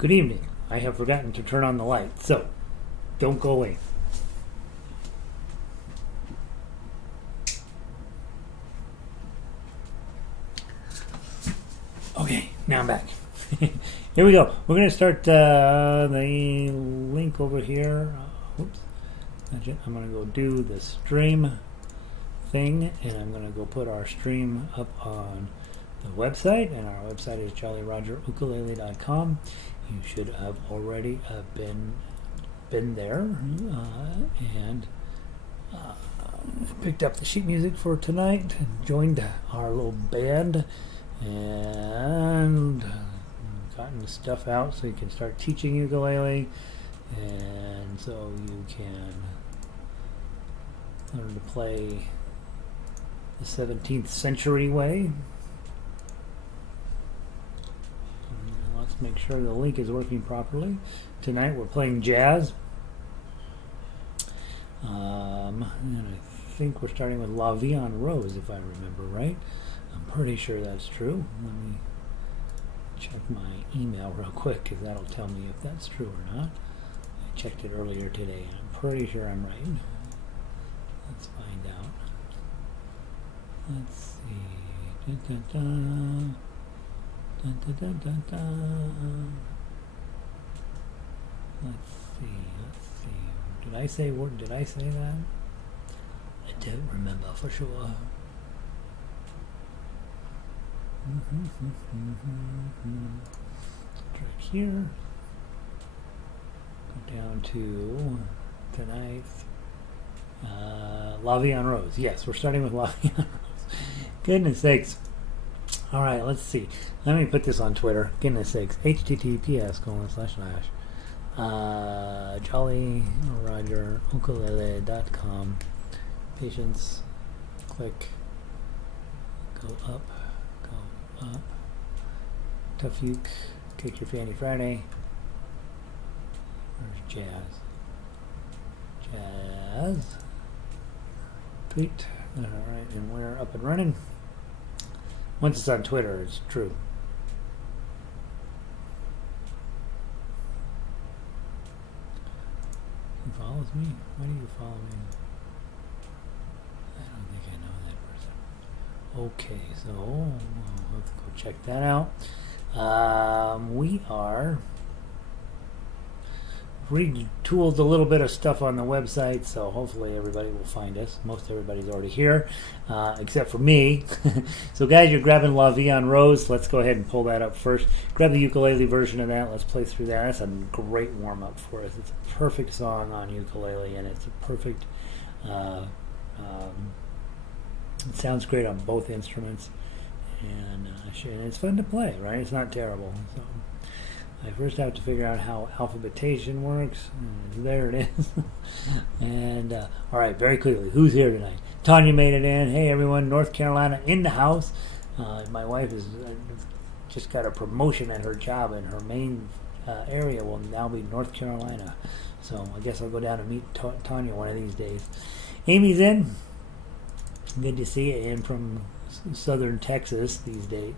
Good evening. I have forgotten to turn on the light, so don't go away. Okay, now I'm back. Here we go. We're going to start the link over here. Oops. I'm going to go do the stream thing, and I'm going to go put our stream up on the website, and our website is jollyrogerukulele.com. You should have already been there and picked up the sheet music for tonight and joined our little band and gotten the stuff out so you can start teaching ukulele, and so you can learn to play the 17th century way. Let's make sure the link is working properly. Tonight we're playing jazz. And I think we're starting with La Vie en Rose, if I remember right. I'm pretty sure that's true. Let me check my email real quick, because that'll tell me if that's true or not. I checked it earlier today, and I'm pretty sure I'm right. Let's find out. Let's see. Dun, dun, dun. Dun, dun, dun, dun, dun. Let's see. Did I say that? I don't remember for sure. Track here. Go down to tonight's La Vie en Rose. Yes, we're starting with La Vie en Rose. Goodness sakes. All right, let's see. Let me put this on Twitter. Goodness sakes. https jollyrogerukulele.com. Patience. Click. Go up. Go up. Tough Uke. Kick Your Fanny Friday. Where's jazz? Jazz. Tweet. All right, and we're up and running. Once it's on Twitter, it's true. Who follows me? Why do you follow me? I don't think I know that person. Okay, so we'll have to go check that out. We are retooled a little bit of stuff on the website, so hopefully everybody will find us. Most everybody's already here, except for me. So guys, you're grabbing La Vie en Rose. Let's go ahead and pull that up first. Grab the ukulele version of that. Let's play through that. That's a great warm-up for us. It's a perfect song on ukulele, and it's a perfect... it sounds great on both instruments, and it's fun to play, right? It's not terrible. So I first have to figure out how alphabetation works. There it is. And, all right, very quickly, who's here tonight? Tanya made it in. Hey, everyone, North Carolina in the house. My wife has just got a promotion at her job, and her main area will now be North Carolina. So I guess I'll go down and meet Tanya one of these days. Amy's in. Good to see you in from southern Texas these days.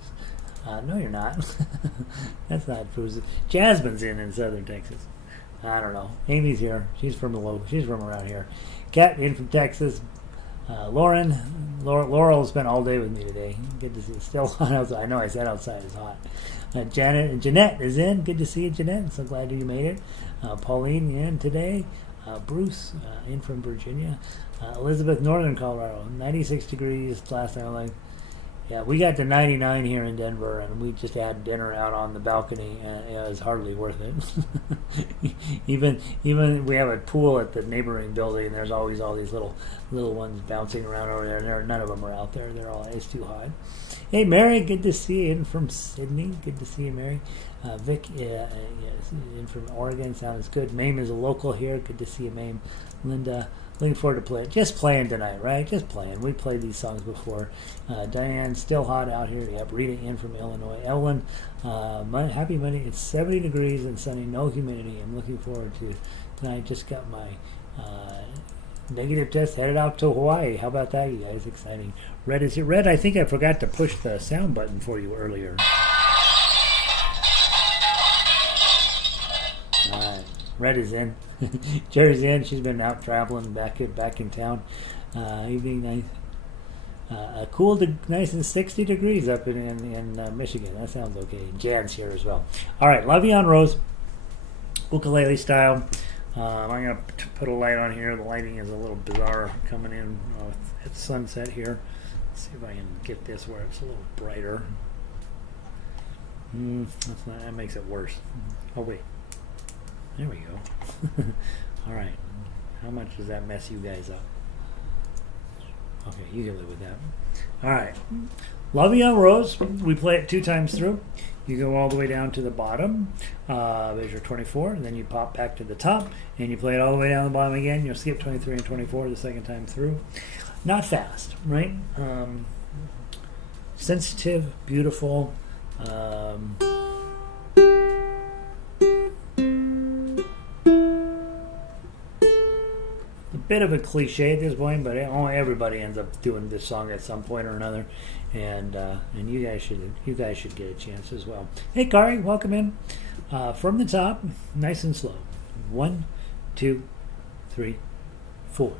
No, you're not. That's not true. Jasmine's in southern Texas. I don't know. Amy's here. She's from around here. Kat in from Texas. Laurel spent all day with me today. Good to see you. Still hot outside. I know I said outside is hot. Jeanette is in. Good to see you, Jeanette. So glad you made it. Pauline in today. Bruce in from Virginia. Elizabeth, Northern Colorado. 96 degrees last time. Like, yeah, we got to 99 here in Denver, and we just had dinner out on the balcony, and it was hardly worth it. even we have a pool at the neighboring building, and there's always all these little ones bouncing around over there, and none of them are out there. It's too hot. Hey, Mary, good to see you in from Sydney. Good to see you, Mary. Vic, in from Oregon, sounds good. Mame is a local here. Good to see you, Mame. Linda, looking forward to just playing tonight, right? Just playing. We played these songs before. Diane, still hot out here. Yep, Rita in from Illinois. Ellen, happy Monday. It's 70 degrees and sunny, no humidity. I'm looking forward to tonight. Just got my negative test, headed out to Hawaii. How about that, you guys? Exciting. Red is here. Red, I think I forgot to push the sound button for you earlier. Red is in. Jerry's in. She's been out traveling, back in town. Evening nice. Cool, nice and 60 degrees up in Michigan. That sounds okay. Jan's here as well. All right, La Vie en Rose, ukulele style. I'm going to put a light on here. The lighting is a little bizarre coming in at sunset here. Let's see if I can get this where it's a little brighter. That makes it worse. Oh, wait. There we go. All right. How much does that mess you guys up? Okay, you can live with that. All right. La Vie en Rose. We play it 2 times through. You go all the way down to the bottom. There's your 24, and then you pop back to the top, and you play it all the way down the bottom again. You'll skip 23 and 24 the second time through. Not fast, right? Sensitive, beautiful. Bit of a cliche at this point, but everybody ends up doing this song at some point or another, and you guys should get a chance as well. Hey, Kari, welcome in. From the top, nice and slow. 1, 2, 3, 4.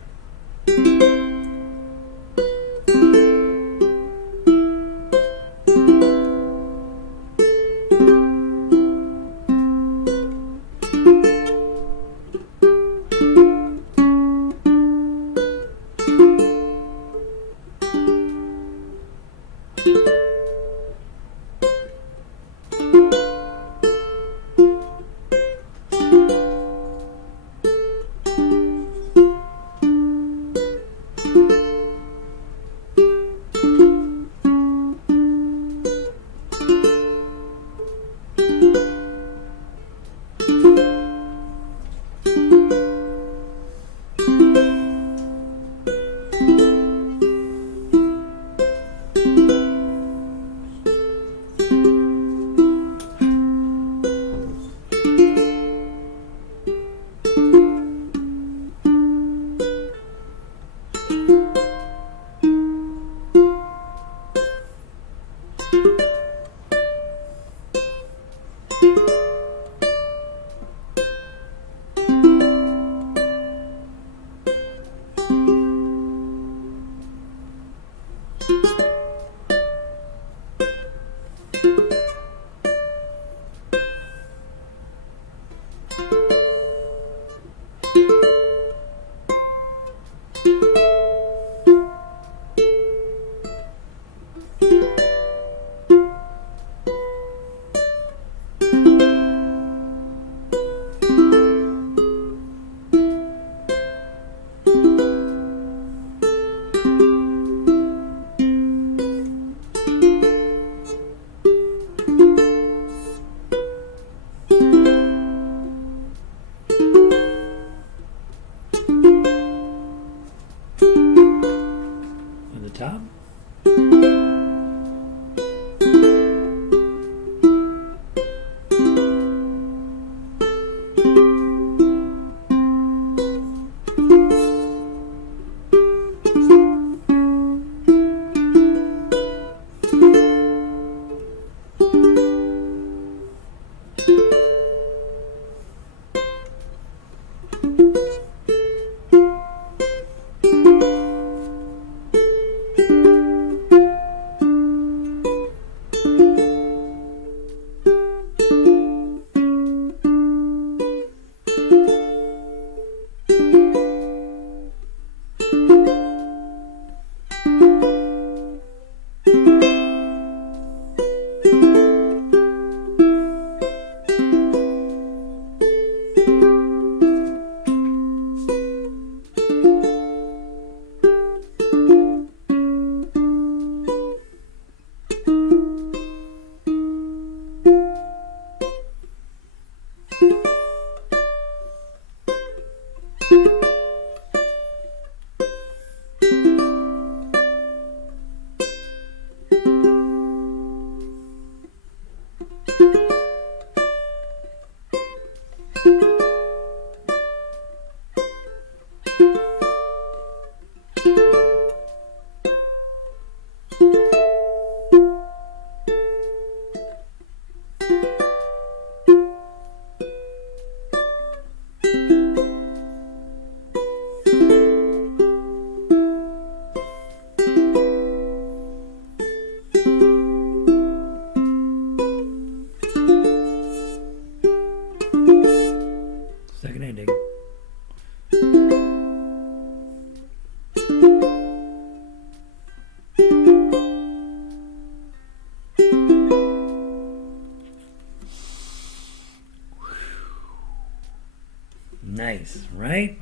Nice, right?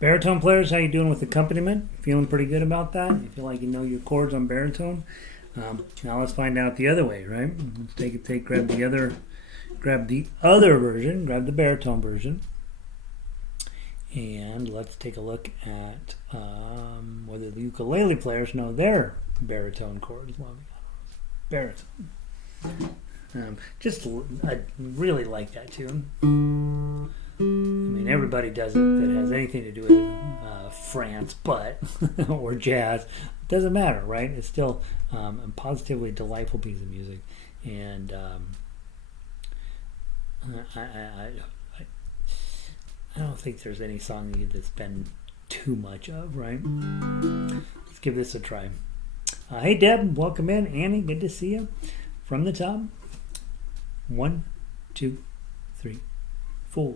Baritone players, how you doing with accompaniment? Feeling pretty good about that? You feel like you know your chords on baritone? Now let's find out the other way, right? Let's grab the other version, grab the baritone version, and let's take a look at whether the ukulele players know their baritone chords. Well, baritone. I really like that tune. I mean, everybody does it that has anything to do with France, but or jazz. It doesn't matter, right? It's still a positively delightful piece of music, and I don't think there's any song that's been too much of, right? Let's give this a try. Hey, Deb, welcome in. Annie, good to see you. From the top. 1, 2, 3, 4.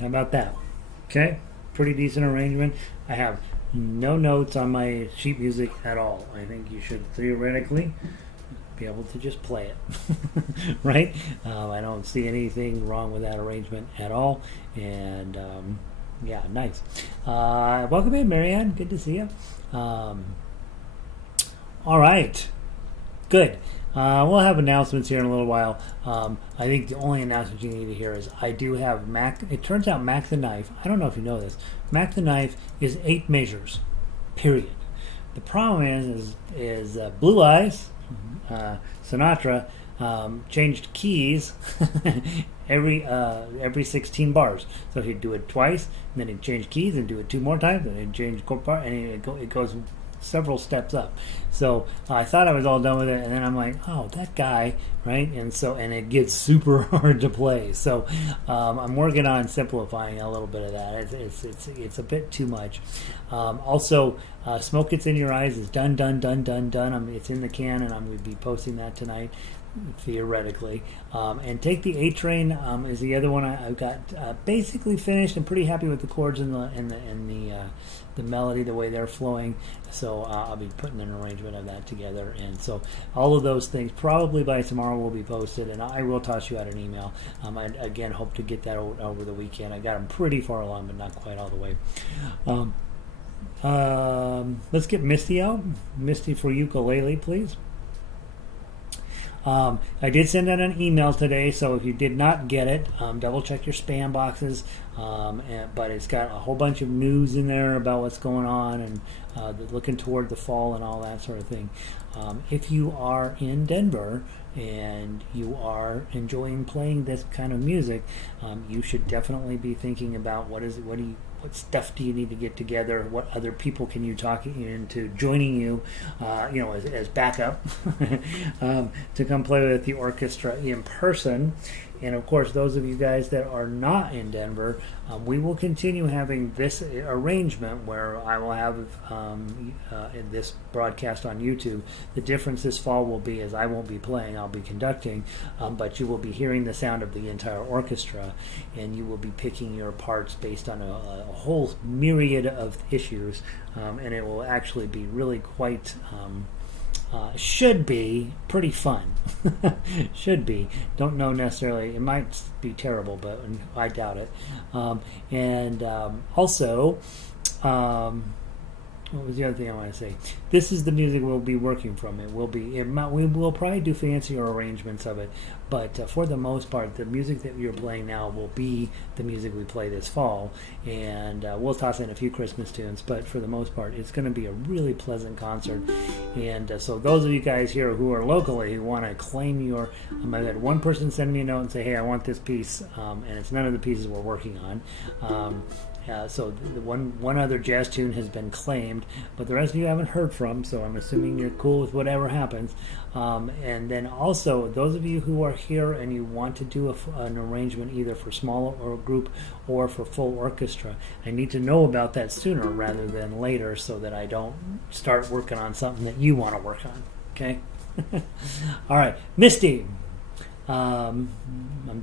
How about that? Okay, pretty decent arrangement. I have no notes on my sheet music at all. I think you should theoretically be able to just play it, right? I don't see anything wrong with that arrangement at all, and yeah, nice. Welcome in, Marianne. Good to see you. All right, good. We'll have announcements here in a little while. I think the only announcement you need to hear is I do have Mac. It turns out Mac the Knife, I don't know if you know this, Mac the Knife is 8 measures, period. The problem is Blue Eyes, Sinatra, changed keys every 16 bars. So he'd do it twice, and then he'd change keys and do it 2 more times, and he'd change chord part, and it goes several steps up. So I thought I was all done with it, and then I'm like, oh, that guy, right? And it gets super hard to play. So I'm working on simplifying a little bit of that. It's a bit too much. Also, Smoke Gets in Your Eyes is done. It's in the can, and I'm going to be posting that tonight, theoretically. And Take the A Train is the other one I've got basically finished. I'm pretty happy with the chords and the melody, the way they're flowing. So I'll be putting an arrangement of that together. And so all of those things probably by tomorrow will be posted, and I will toss you out an email. I again hope to get that over the weekend. I got them pretty far along, but not quite all the way. Let's get Misty out. Misty for ukulele, please. I did send out an email today, so if you did not get it, double check your spam boxes. But it's got a whole bunch of news in there about what's going on and looking toward the fall and all that sort of thing. If you are in Denver and you are enjoying playing this kind of music, you should definitely be thinking about what stuff do you need to get together? What other people can you talk into joining you, as backup to come play with the orchestra in person? And of course, those of you guys that are not in Denver, we will continue having this arrangement where I will have this broadcast on YouTube. The difference this fall will be is I won't be playing, I'll be conducting, but you will be hearing the sound of the entire orchestra, and you will be picking your parts based on a whole myriad of issues, and it will actually be really quite... should be pretty fun. Should be. Don't know necessarily. It might be terrible, but I doubt it. Also, what was the other thing I want to say? This is the music we'll be working from. We will probably do fancier arrangements of it, but for the most part, the music that you're playing now will be the music we play this fall, and we'll toss in a few Christmas tunes, but for the most part, it's going to be a really pleasant concert. And so those of you guys here who are locally who want to claim your... I had one person send me a note and say, hey, I want this piece, and it's none of the pieces we're working on. So the one other jazz tune has been claimed, but the rest of you haven't heard from, so I'm assuming you're cool with whatever happens. And then also, those of you who are here and you want to do an arrangement either for small or group or for full orchestra, I need to know about that sooner rather than later so that I don't start working on something that you want to work on. Okay? All right. Misty. I'm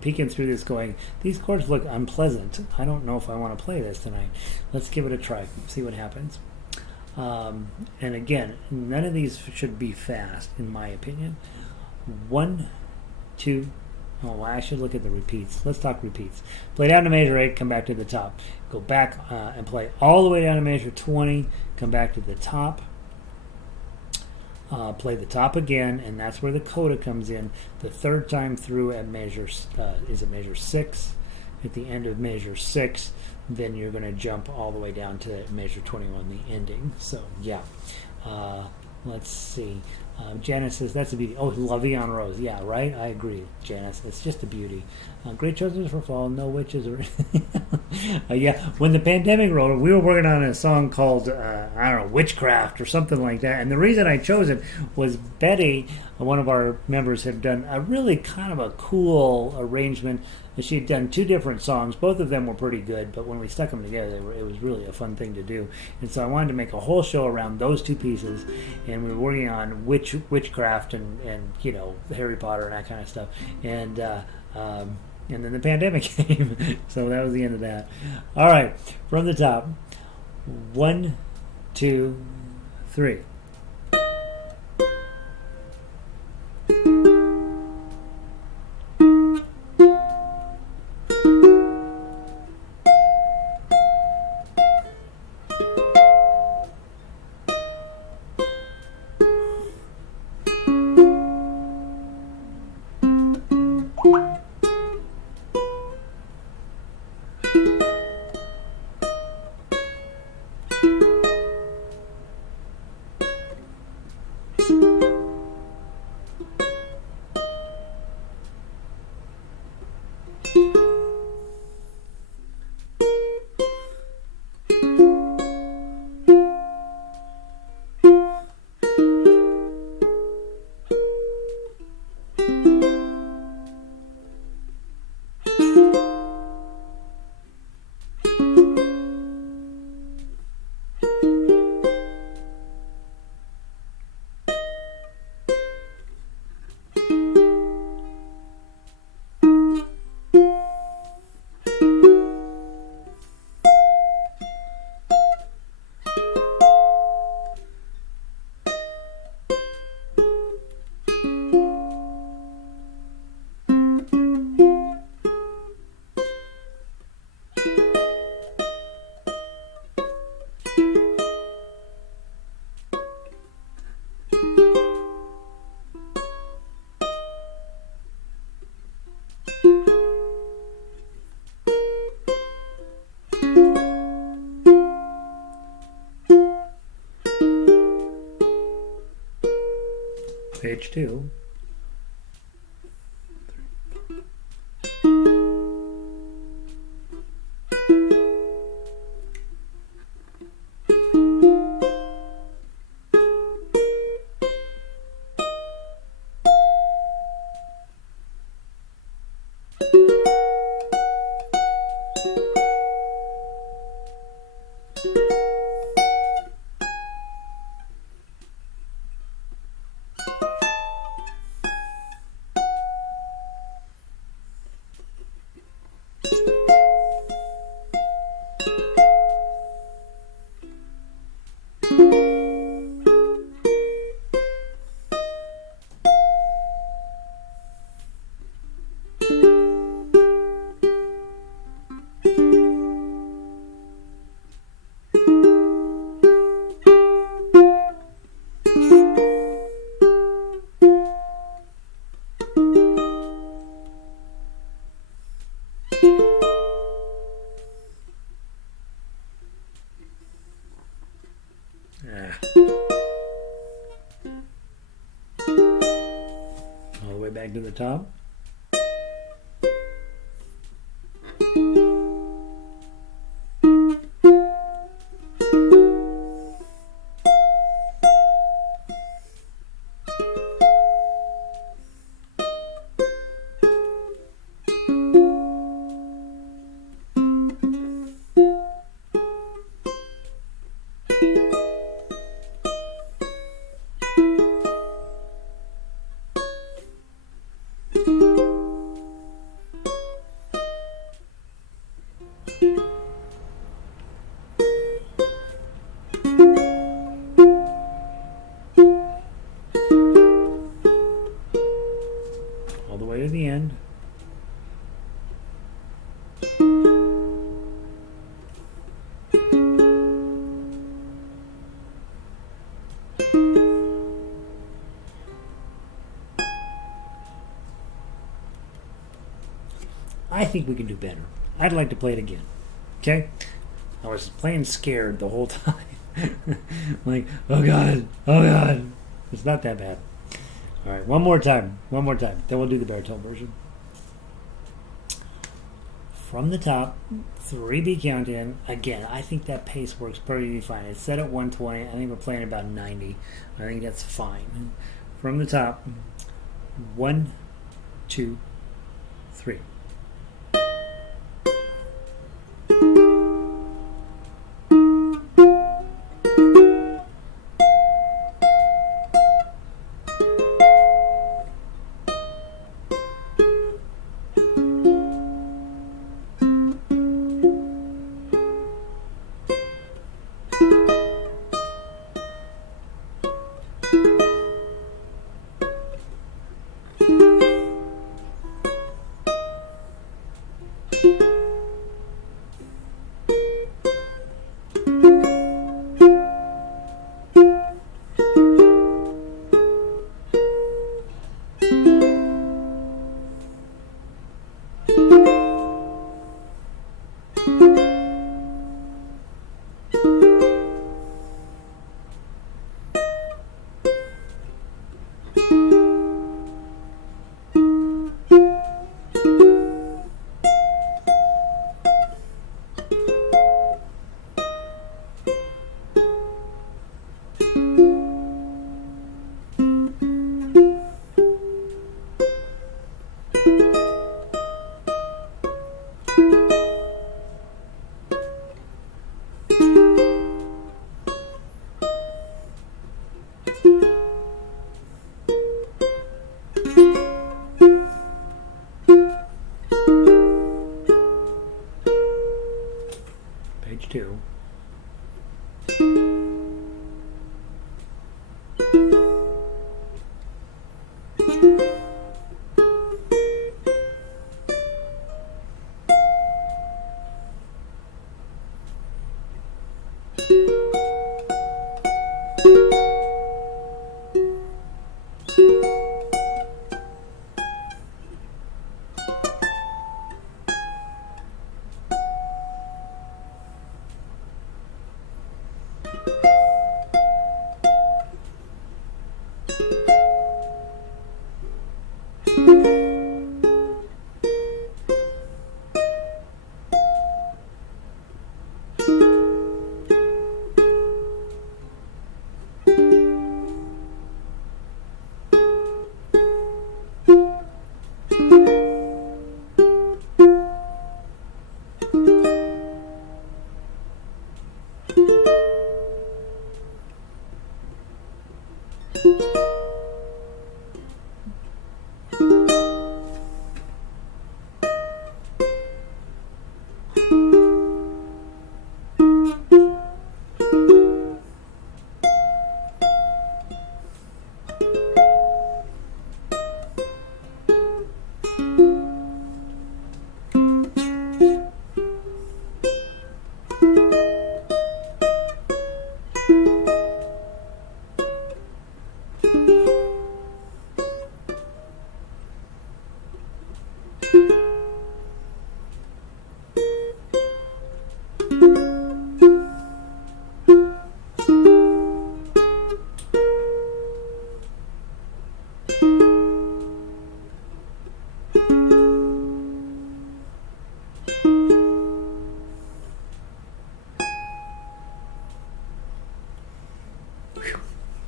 peeking through this going, these chords look unpleasant. I don't know if I want to play this tonight. Let's give it a try, see what happens. And again, none of these should be fast, in my opinion. 1, 2, I should look at the repeats. Let's talk repeats. Play down to measure 8, come back to the top. Go back and play all the way down to measure 20, come back to the top. Play the top again, and that's where the coda comes in. The third time through at measure 6. At the end of measure 6, then you're going to jump all the way down to measure 21, the ending. So yeah, let's see. Janice says that's a beauty. Oh, La Vie en Rose. Yeah, right. I agree, Janice. It's just a beauty. Great choices for fall. No witches or yeah. When the pandemic rolled, we were working on a song called Witchcraft or something like that. And the reason I chose it was Betty, one of our members, had done a really kind of a cool arrangement. She had done 2 different songs. Both of them were pretty good, but when we stuck them together, it was really a fun thing to do. And so I wanted to make a whole show around those 2 pieces, and we were working on witchcraft and Harry Potter and that kind of stuff. And And then the pandemic came. So that was the end of that. All right, from the top. 1, 2, 3. Page 2. All the way back to the top. All the way to the end. I think we can do better. I'd like to play it again. Okay? I was playing scared the whole time. Like, oh God, oh God. It's not that bad. All right, one more time. One more time. Then we'll do the baritone version. From the top, 3-beat count in. Again, I think that pace works pretty fine. It's set at 120. I think we're playing about 90. I think that's fine. From the top, 1, 2, 3. Page 2.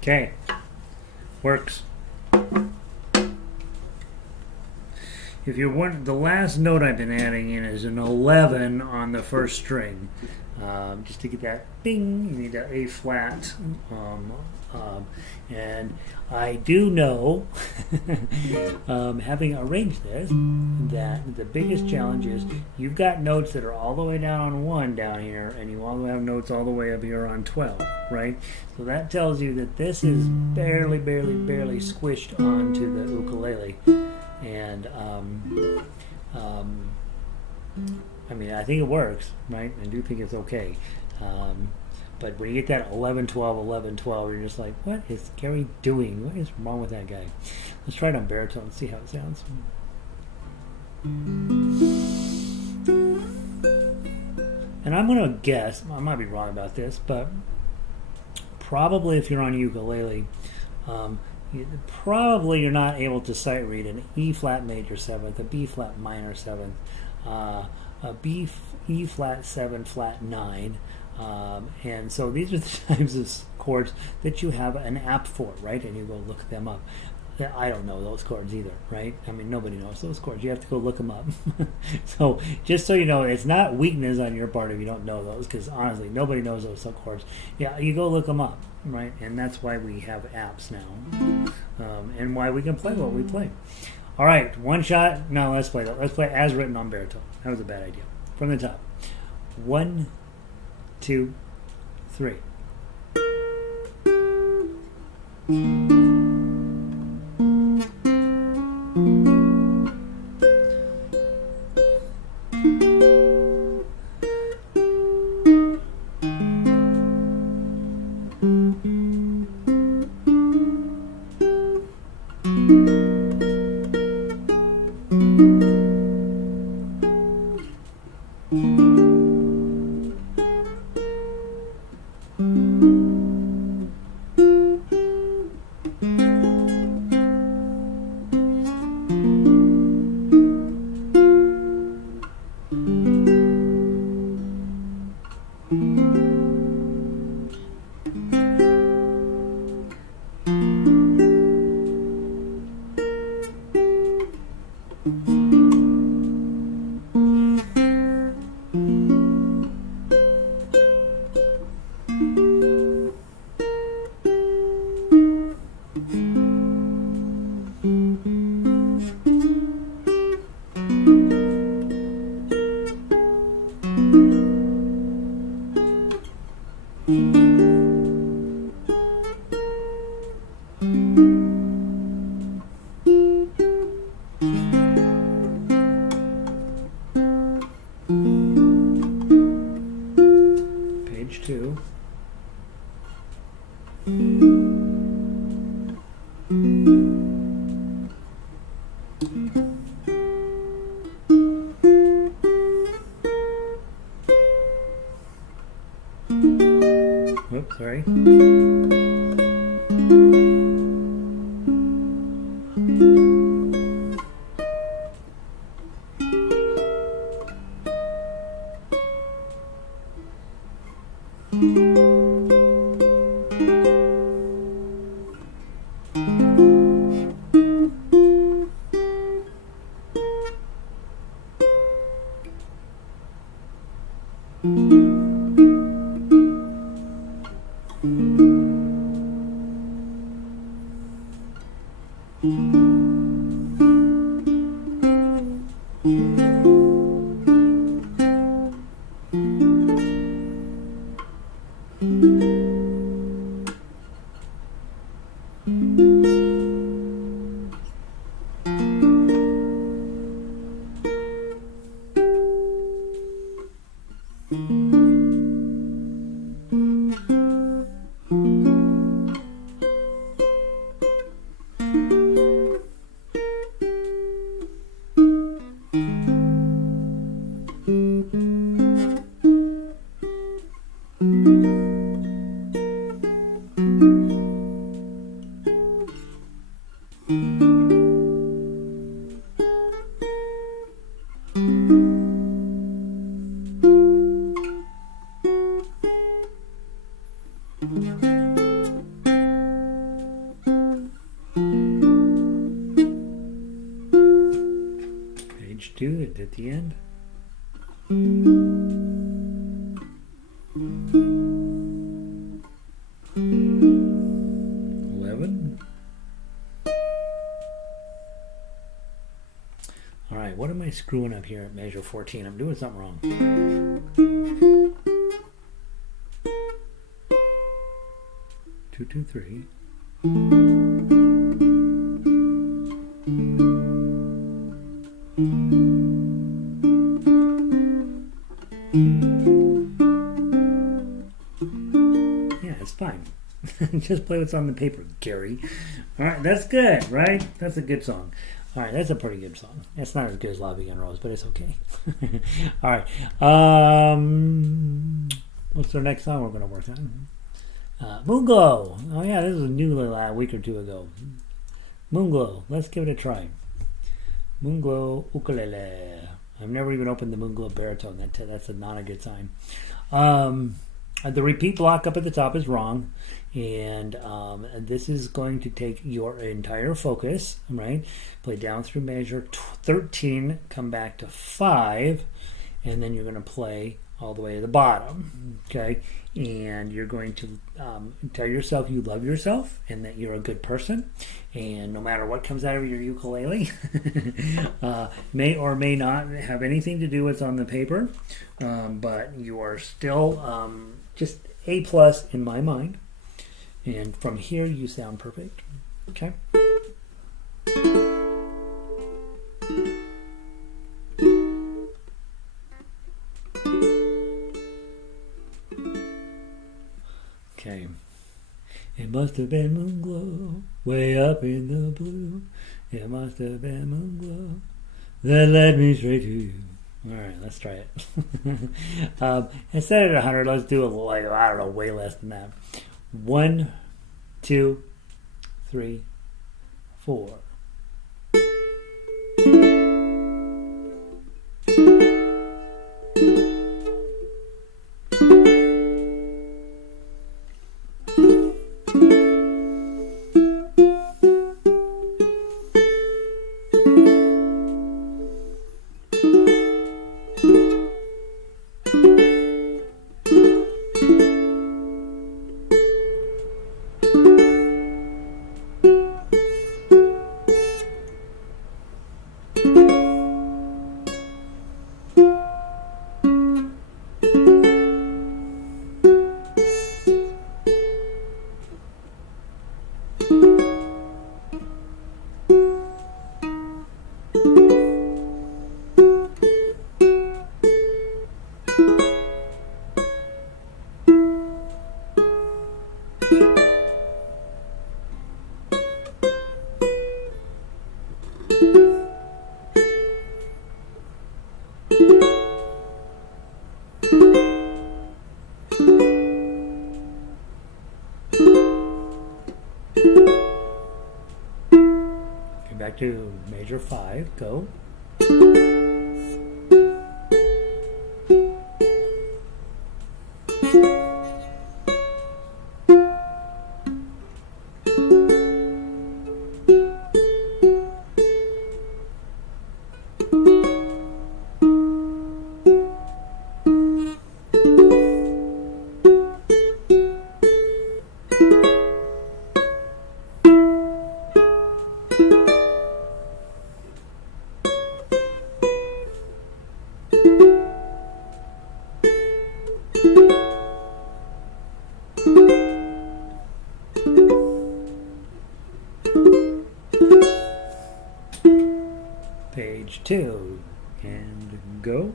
Okay, works. If you want, the last note I've been adding in is an 11 on the first string. Just to get that ding, you need that A flat. And I do know, having arranged this, that the biggest challenge is you've got notes that are all the way down on 1 down here, and you also have notes all the way up here on 12, right? So that tells you that this is barely squished onto the ukulele. And I mean, I think it works, right? I do think it's okay. But when you get that 11, 12, 11, 12, you're just like, what is Gary doing? What is wrong with that guy? Let's try it on baritone and see how it sounds. And I'm going to guess, I might be wrong about this, but probably if you're on ukulele, probably you're not able to sight read an E flat major 7th, a B flat minor 7th, a E flat 7 flat 9. And so these are the types of chords that you have an app for, right? And you go look them up. I don't know those chords either, right? I mean, nobody knows those chords. You have to go look them up. So just so you know, it's not weakness on your part if you don't know those, because honestly, nobody knows those chords. Yeah, you go look them up, right? And that's why we have apps now, and why we can play what we play. All right, one shot. No, let's play that. Let's play as written on baritone. That was a bad idea. From the top. 1, 2, 3. Page 2. Whoops, sorry. Page 2 at the end. All right, what am I screwing up here at measure 14? I'm doing something wrong. 2, 2, 3. Yeah, it's fine. Just play what's on the paper, Gary. All right, that's good, right? That's a good song. All right, that's a pretty good song. It's not as good as Lobby Gun Rose, but it's okay. All right. What's our next song we're going to work on? Moonglow. Oh, yeah, this was a new a week or two ago. Moonglow. Let's give it a try. Moonglow Ukulele. I've never even opened the Moonglow Baritone. That's not a good sign. The repeat block up at the top is wrong. And this is going to take your entire focus, right? Play down through measure 13, come back to 5, and then you're going to play all the way to the bottom, okay? And you're going to tell yourself you love yourself and that you're a good person, and no matter what comes out of your ukulele, may or may not have anything to do with what's on the paper, but you are still just A+ in my mind. And from here, you sound perfect. Okay? Okay. It must have been moonglow way up in the blue. It must have been moonglow that led me straight to you. All right, let's try it. Instead of 100, let's do it like, I don't know, way less than that. 1, 2, 3, 4. Back to major 5, go. Page 2, and go.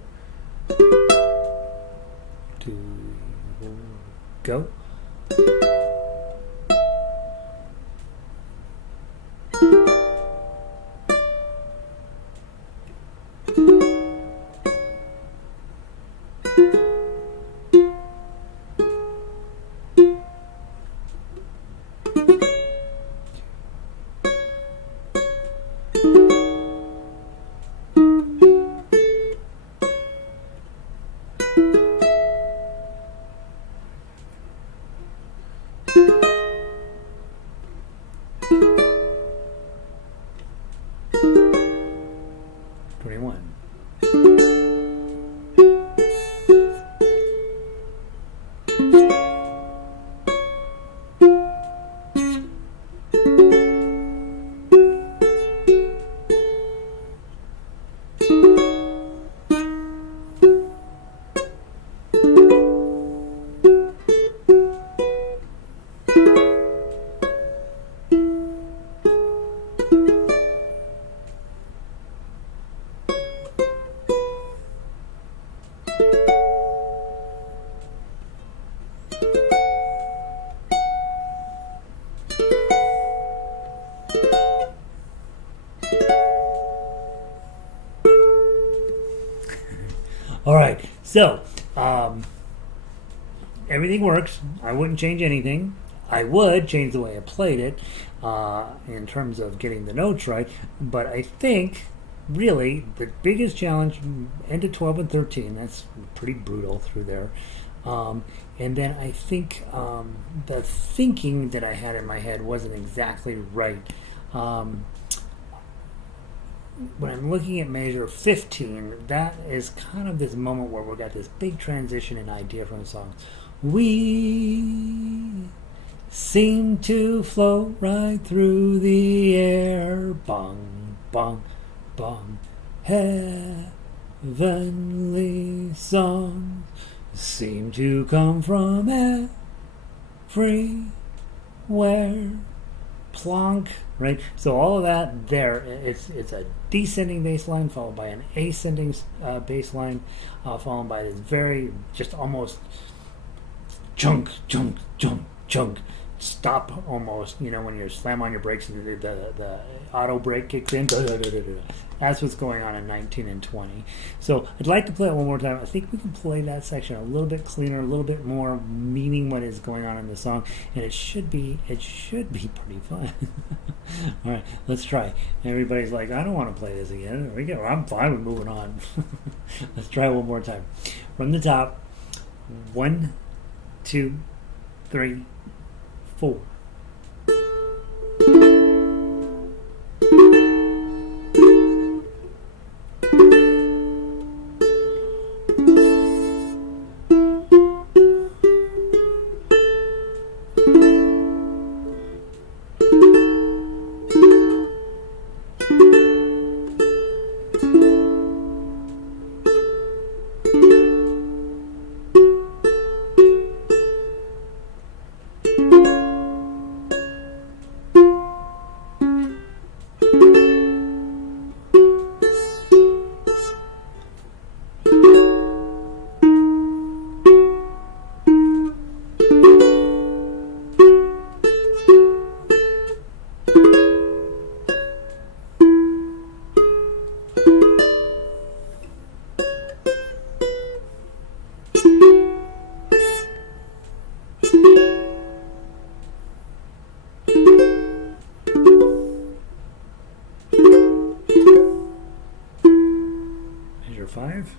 2, 4, go. All right, so everything works. I wouldn't change anything. I would change the way I played it in terms of getting the notes right. But I think, really, the biggest challenge, end of 12 and 13, that's pretty brutal through there. And then I think the thinking that I had in my head wasn't exactly right. When I'm looking at measure 15, that is kind of this moment where we've got this big transition and idea from the song. We seem to float right through the air. Bong, bong, bong. Heavenly songs seem to come from everywhere. Plonk, right? So all of that there, it's a descending bass line followed by an ascending bass line, followed by this very just almost chunk, chunk, chunk, chunk stop almost, when you slam on your brakes and the auto brake kicks in. That's what's going on in 19 and 20. So I'd like to play it one more time. I think we can play that section a little bit cleaner, a little bit more meaning what is going on in the song, and it should be pretty fun. All right, let's try. Everybody's like, I don't want to play this again. There we go. I'm fine with moving on. Let's try one more time. From the top. 1, 2, 3, 4. Measure 5.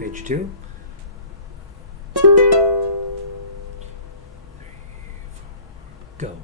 Page 2. 3, 4, go.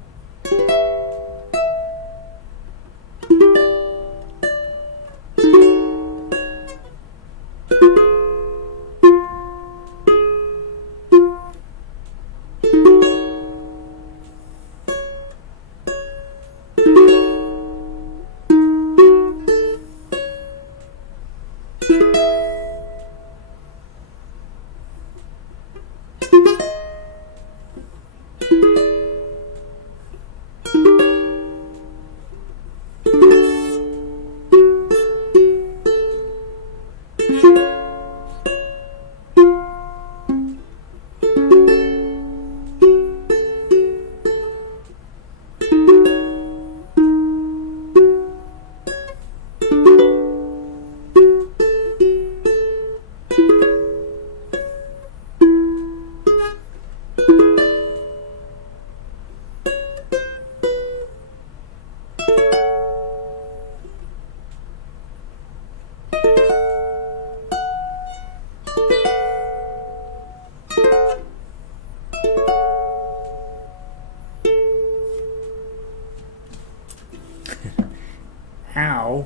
Ow.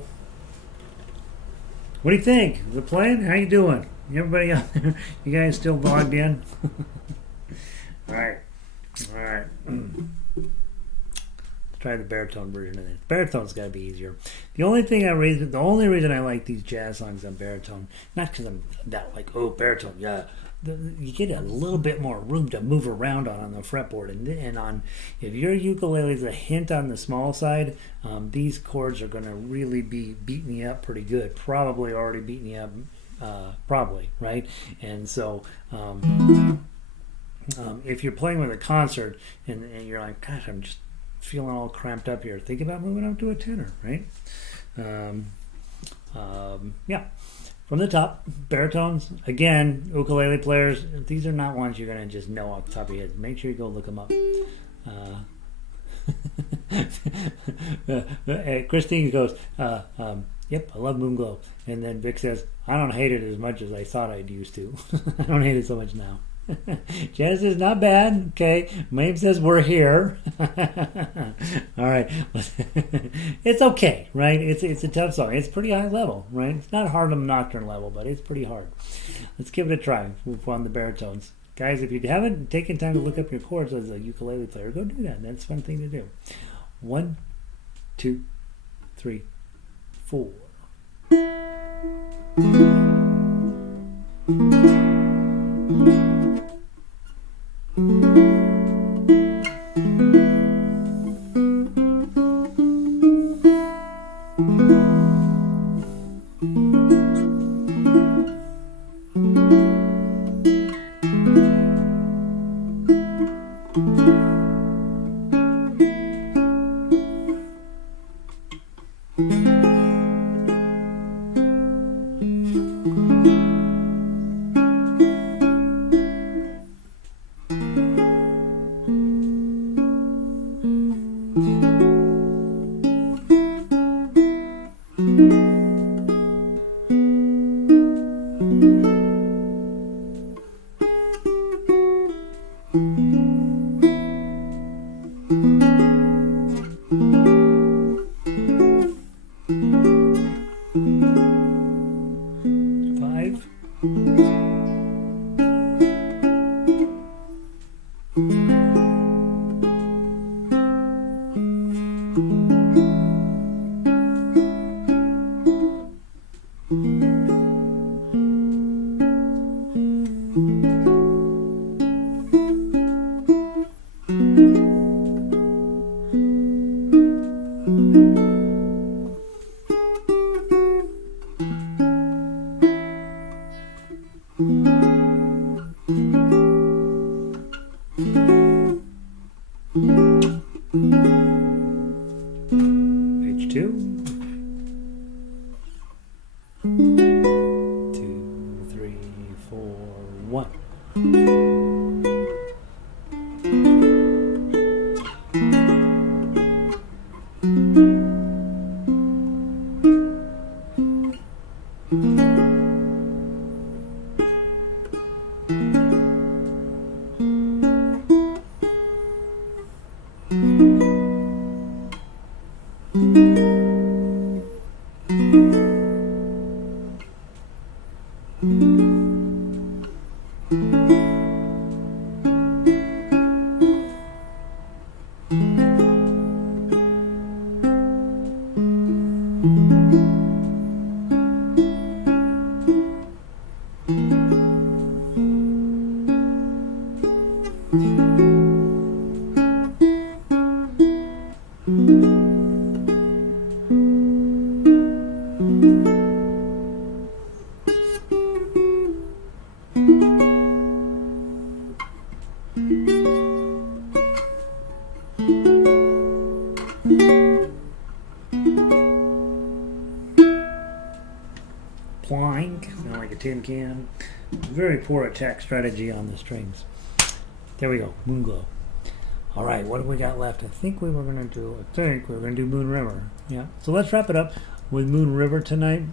What do you think? Is it playing? How you doing? Everybody out there? You guys still logged in? Alright. Alright. Let's try the baritone version of this. Baritone's got to be easier. The only reason I like these jazz songs on baritone, not because I'm that like, oh, baritone, yeah. You get a little bit more room to move around on the fretboard, and on if your ukulele is a hint on the small side, these chords are going to really be beating you up pretty good. Probably already beating you up, probably, right? And so if you're playing with a concert and you're like, gosh, I'm just feeling all cramped up here, think about moving up to a tenor, right? Yeah. From the top, baritones, again, ukulele players, these are not ones you're going to just know off the top of your head. Make sure you go look them up. Christine goes, yep, I love Moonglow. And then Vic says, I don't hate it as much as I thought I'd used to. I don't hate it so much now. Janice says, not bad. Okay. Mame says, we're here. All right. It's okay, right? It's a tough song. It's pretty high level, right? It's not Harlem Nocturne level, but it's pretty hard. Let's give it a try. We'll on the baritones. Guys, if you haven't taken time to look up your chords as a ukulele player, go do that. That's a fun thing to do. 1, 2, 3, 4. Page 2. 2, 3, 4, 1. Plank, sound like a tin can. Very poor attack strategy on the strings. There we go, Moonglow. All right, what have we got left? I think we were going to do Moon River. Yeah, so let's wrap it up with Moon River tonight.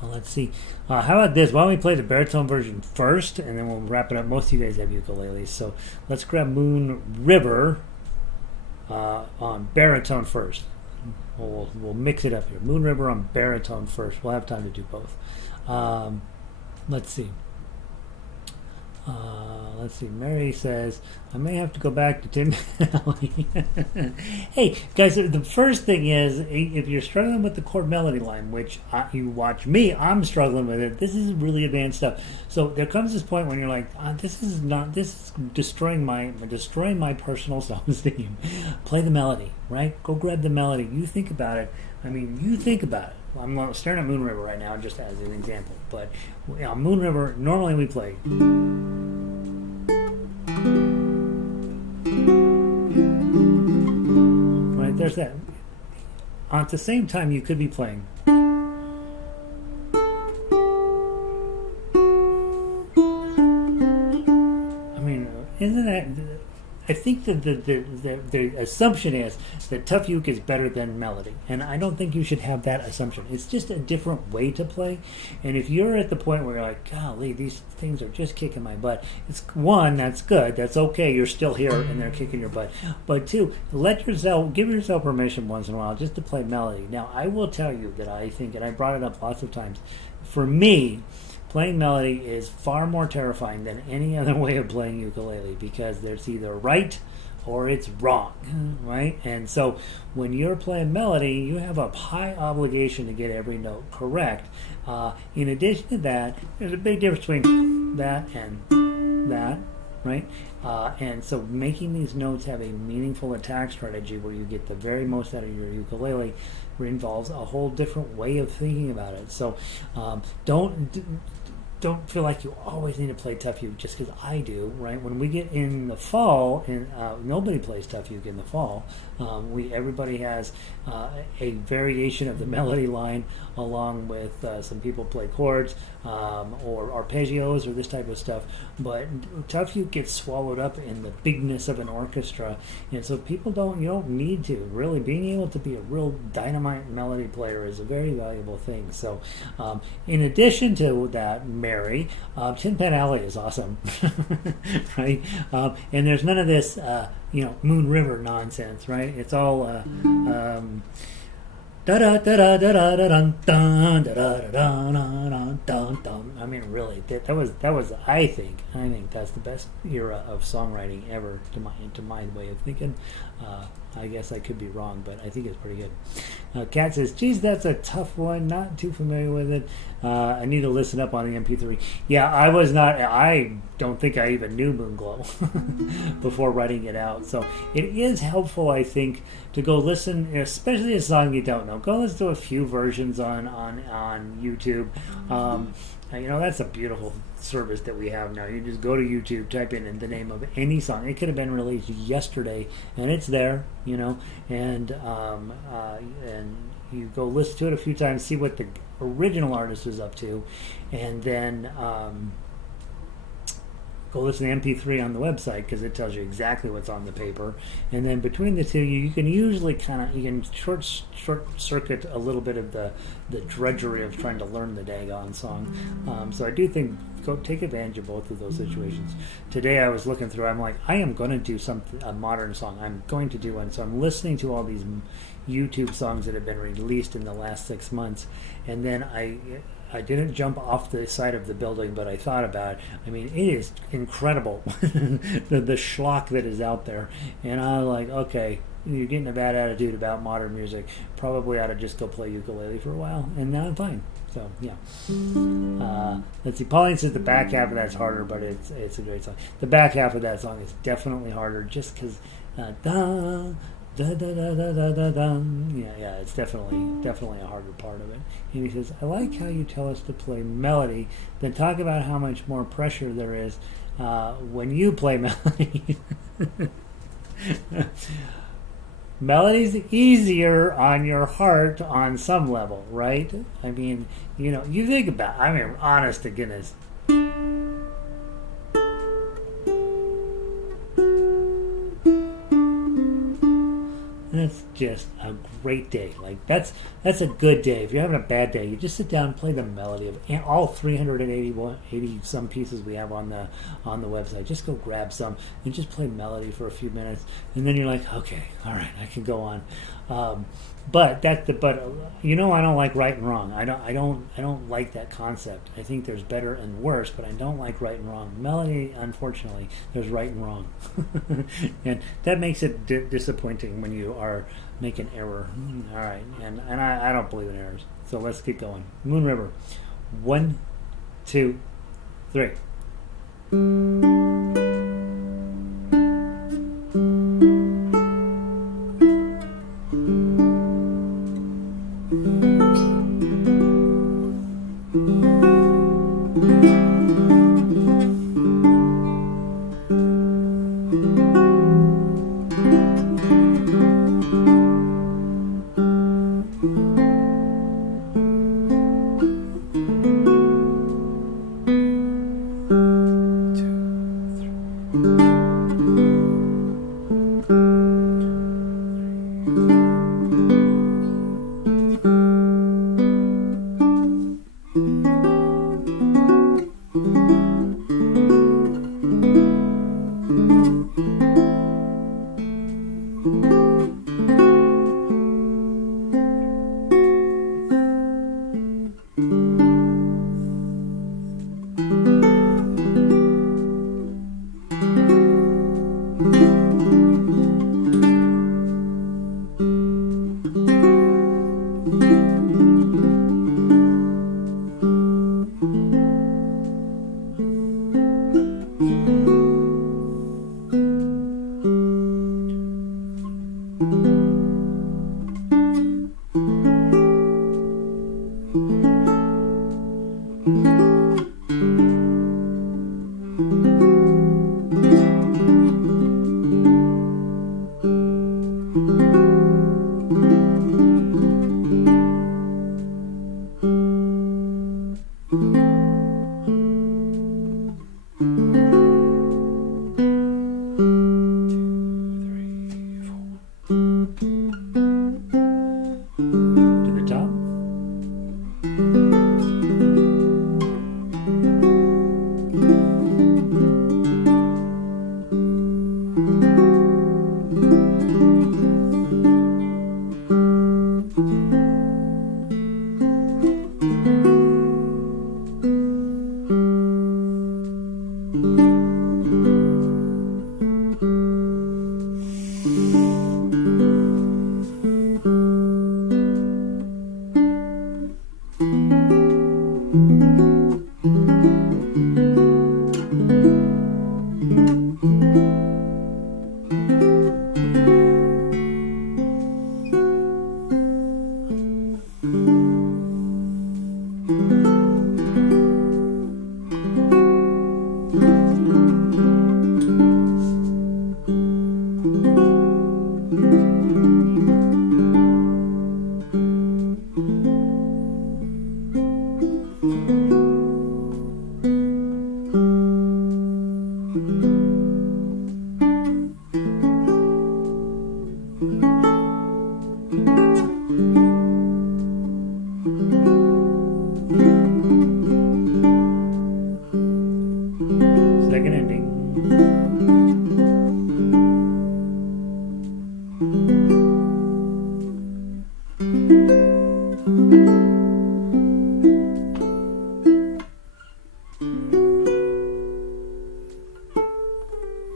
Let's see. How about this? Why don't we play the baritone version first, and then we'll wrap it up. Most of you guys have ukuleles, so let's grab Moon River on baritone first. We'll mix it up here. Moon River on baritone first. We'll have time to do both. Let's see. Mary says, I may have to go back to Tim Valley. Hey, guys, the first thing is, if you're struggling with the chord melody line, which you watch me, I'm struggling with it. This is really advanced stuff. So there comes this point when you're like, this is destroying my personal self-esteem. Play the melody, right? Go grab the melody. You think about it. You think about it. I'm staring at Moon River right now, just as an example. But Moon River, normally we play. Right, there's that. At the same time, you could be playing. Isn't that I think that the assumption is that tough uke is better than melody, and I don't think you should have that assumption. It's just a different way to play, and if you're at the point where you're like, golly, these things are just kicking my butt, it's one, that's good, that's okay, you're still here and they're kicking your butt. But two, give yourself permission once in a while just to play melody. Now, I will tell you that I think, and I brought it up lots of times, for me, playing melody is far more terrifying than any other way of playing ukulele, because there's either right or it's wrong, right? And so when you're playing melody, you have a high obligation to get every note correct. In addition to that, there's a big difference between that and that, right? And so making these notes have a meaningful attack strategy where you get the very most out of your ukulele involves a whole different way of thinking about it. So don't feel like you always need to play tough uke just because I do, right? When we get in the fall, and nobody plays tough uke in the fall. Everybody has a variation of the melody line, along with some people play chords or arpeggios or this type of stuff. But tough uke gets swallowed up in the bigness of an orchestra, and so you don't need to really. Being able to be a real dynamite melody player is a very valuable thing. So, in addition to that, Mary, Tin Pan Alley is awesome, right? And there's none of this, Moon River nonsense, right? It's all da da da da da da da da da da da da. I mean, really, that was. I think that's the best era of songwriting ever, to my way of thinking. I guess I could be wrong, but I think it's pretty good. Kat says, geez, that's a tough one. Not too familiar with it. I need to listen up on the MP3. Yeah, I don't think I even knew Moonglow before writing it out. So it is helpful, I think, to go listen, especially a song you don't know. Go listen to a few versions on YouTube. That's a beautiful service that we have now. You just go to YouTube, type in the name of any song. It could have been released yesterday, and it's there, and you go listen to it a few times, see what the original artist is up to, and then go listen to MP3 on the website, because it tells you exactly what's on the paper. And then between the two, you can usually short circuit a little bit of the drudgery of trying to learn the daggone song. So I do think go take advantage of both of those situations. Today I was looking through, I'm like, I am going to do a modern song. I'm going to do one. So I'm listening to all these YouTube songs that have been released in the last 6 months, and then I didn't jump off the side of the building, but I thought about it. I mean, it is incredible, the schlock that is out there. And I was like, okay, you're getting a bad attitude about modern music. Probably ought to just go play ukulele for a while. And now I'm fine. So, yeah. Let's see. Pauline says the back half of that's harder, but it's a great song. The back half of that song is definitely harder just because da da da da da da da. Yeah, it's definitely a harder part of it. And he says, I like how you tell us to play melody, then talk about how much more pressure there is when you play melody. Melody's easier on your heart on some level, right? I mean, you think about honest to goodness. That's just a great day. Like that's a good day. If you're having a bad day, you just sit down and play the melody of all 380 some pieces we have on the website. Just go grab some and just play melody for a few minutes, and then you're like, okay, all right, I can go on. But I don't like right and wrong. I don't like that concept. I think there's better and worse, but I don't like right and wrong. Melody, unfortunately, there's right and wrong, and that makes it disappointing when you are making error. All right, and I don't believe in errors. So let's keep going. Moon River, 1, 2, 3.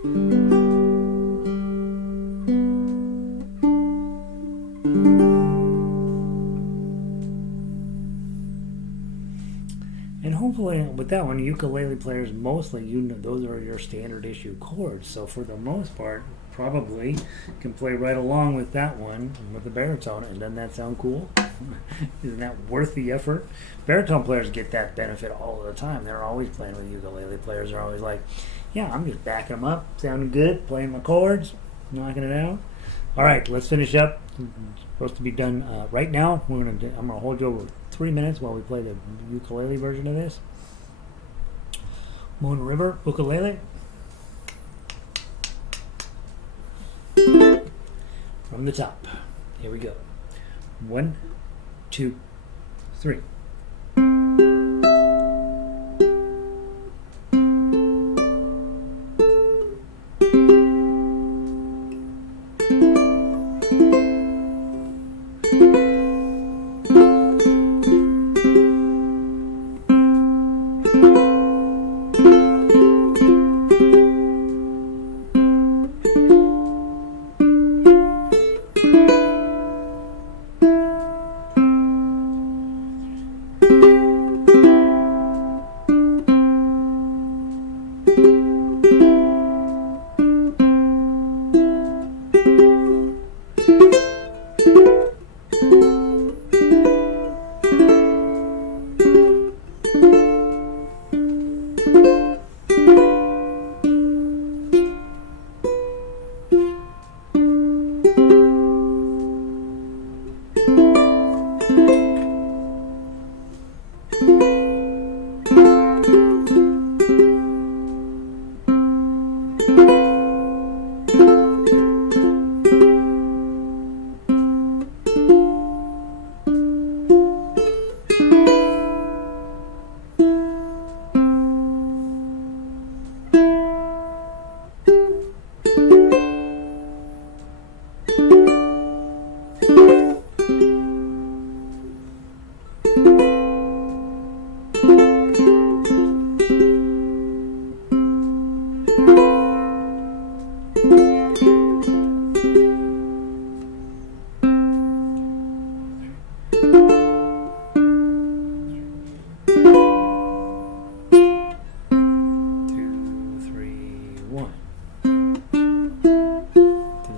And hopefully with that one, ukulele players mostly, you know, those are your standard issue chords. So for the most part, probably can play right along with that one with the baritone. And doesn't that sound cool? Isn't that worth the effort? Baritone players get that benefit all the time. They're always playing with ukulele players. They're always like, yeah, I'm just backing them up, sounding good, playing my chords, knocking it out. All right, let's finish up. It's supposed to be done right now. I'm gonna hold you over 3 minutes while we play the ukulele version of this. Moon River ukulele. From the top. Here we go. 1, 2, 3.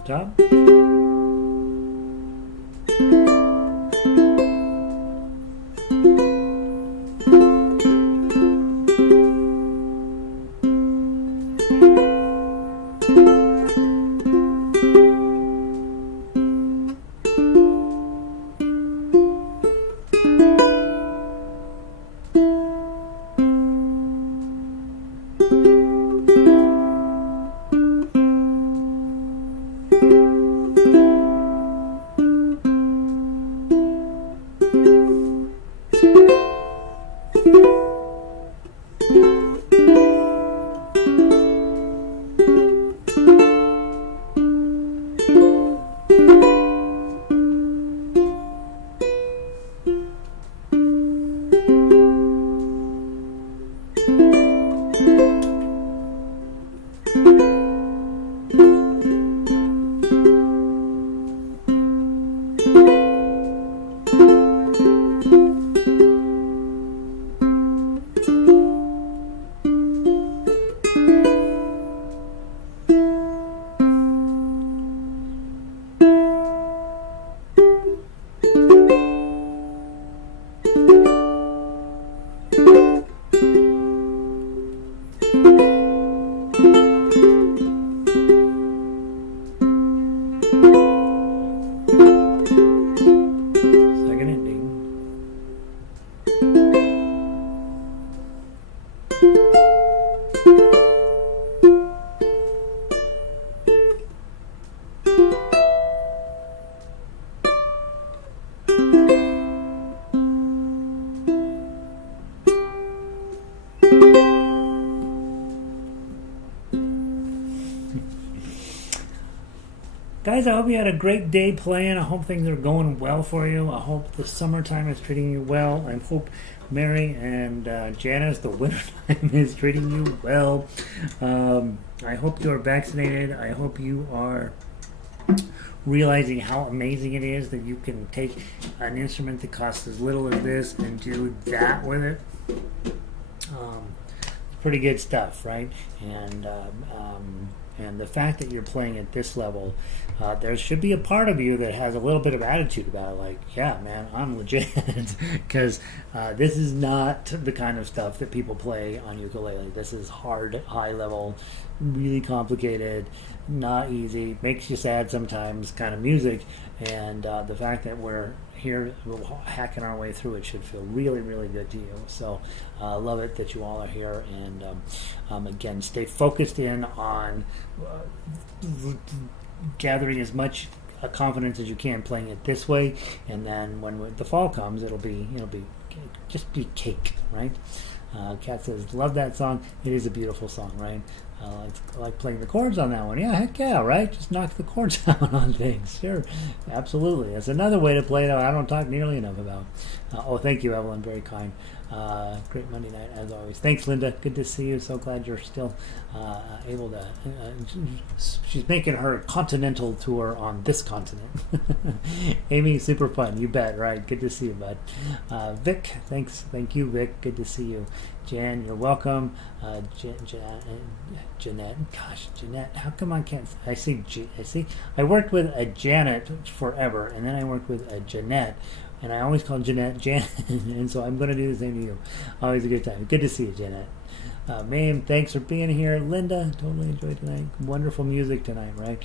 Top. Guys, I hope you had a great day playing. I hope things are going well for you. I hope the summertime is treating you well. I hope Mary and Janice, the winter time is treating you well. I hope you are vaccinated. I hope you are realizing how amazing it is that you can take an instrument that costs as little as this and do that with it. Pretty good stuff, right? And the fact that you're playing at this level, there should be a part of you that has a little bit of attitude about it, like, yeah, man, I'm legit, because this is not the kind of stuff that people play on ukulele. This is hard, high level, really complicated, not easy, makes you sad sometimes kind of music, and the fact that we're here hacking our way through it should feel really, really good to you. So I love it that you all are here, and again, stay focused in on gathering as much confidence as you can playing it this way, and then when the fall comes, it'll be just be cake, right? Kat says, love that song. It is a beautiful song, right? I like playing the chords on that one. Yeah, heck yeah, right? Just knock the chords down on things. Sure, absolutely. That's another way to play that I don't talk nearly enough about. Oh, thank you, Evelyn. Very kind. Great Monday night, as always. Thanks, Linda. Good to see you. So glad you're still able to... she's making her continental tour on this continent. Amy, super fun. You bet, right? Good to see you, bud. Vic, thanks. Thank you, Vic. Good to see you. Jan, you're welcome. Jeanette, gosh, Jeanette, how come I can't? I see. I worked with a Janet forever, and then I worked with a Jeanette, and I always call Jeanette Janet, and so I'm going to do the same to you. Always a good time. Good to see you, Jeanette. Ma'am, thanks for being here. Linda, totally enjoyed tonight. Wonderful music tonight, right?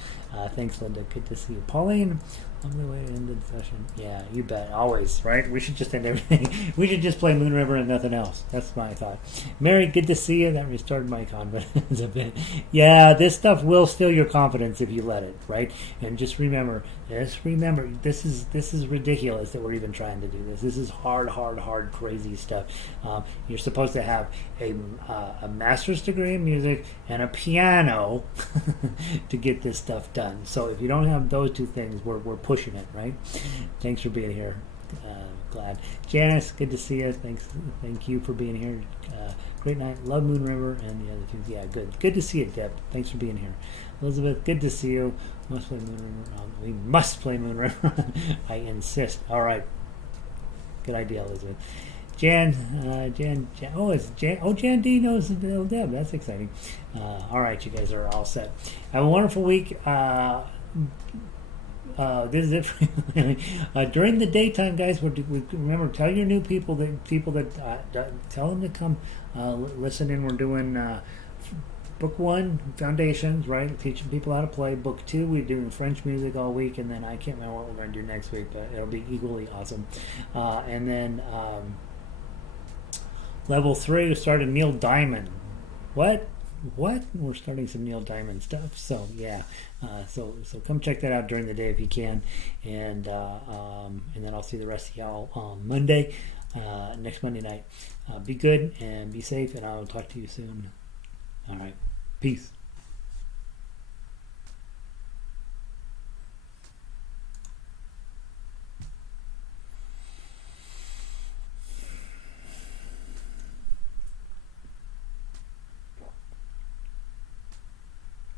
Thanks, Linda. Good to see you. Pauline, lovely way to end the session. Yeah, you bet. Always, right? We should just end everything. We should just play Moon River and nothing else. That's my thought. Mary, good to see you. That restored my confidence a bit. Yeah, this stuff will steal your confidence if you let it, right? And just remember, this is ridiculous that we're even trying to do this. This is hard, crazy stuff. You're supposed to have a master's degree in music and a piano to get this stuff done. So if you don't have those two things, we're pushing it, right? Thanks for being here. Glad. Janice, good to see you. Thank you for being here. Great night. Love Moon River and the other things. Yeah, good to see you, Deb. Thanks for being here. Elizabeth, good to see you. Must play Moon River. We must play Moon River. I insist. All right. Good idea, Elizabeth. Jan. Oh, it's Jan. Oh, Jan D knows Deb. That's exciting. All right, you guys are all set. Have a wonderful week. This is it for during the daytime, guys. Remember, tell your new people that tell them to come listen in. We're doing book 1, foundations, right? Teaching people how to play. Book 2, we're doing French music all week, and then I can't remember what we're going to do next week, but it'll be equally awesome. And then level 3, we started Neil Diamond. What? We're starting some Neil Diamond stuff. So yeah, so come check that out during the day if you can, and then I'll see the rest of y'all on Monday, next Monday night. Be good and be safe, and I'll talk to you soon. All right, peace.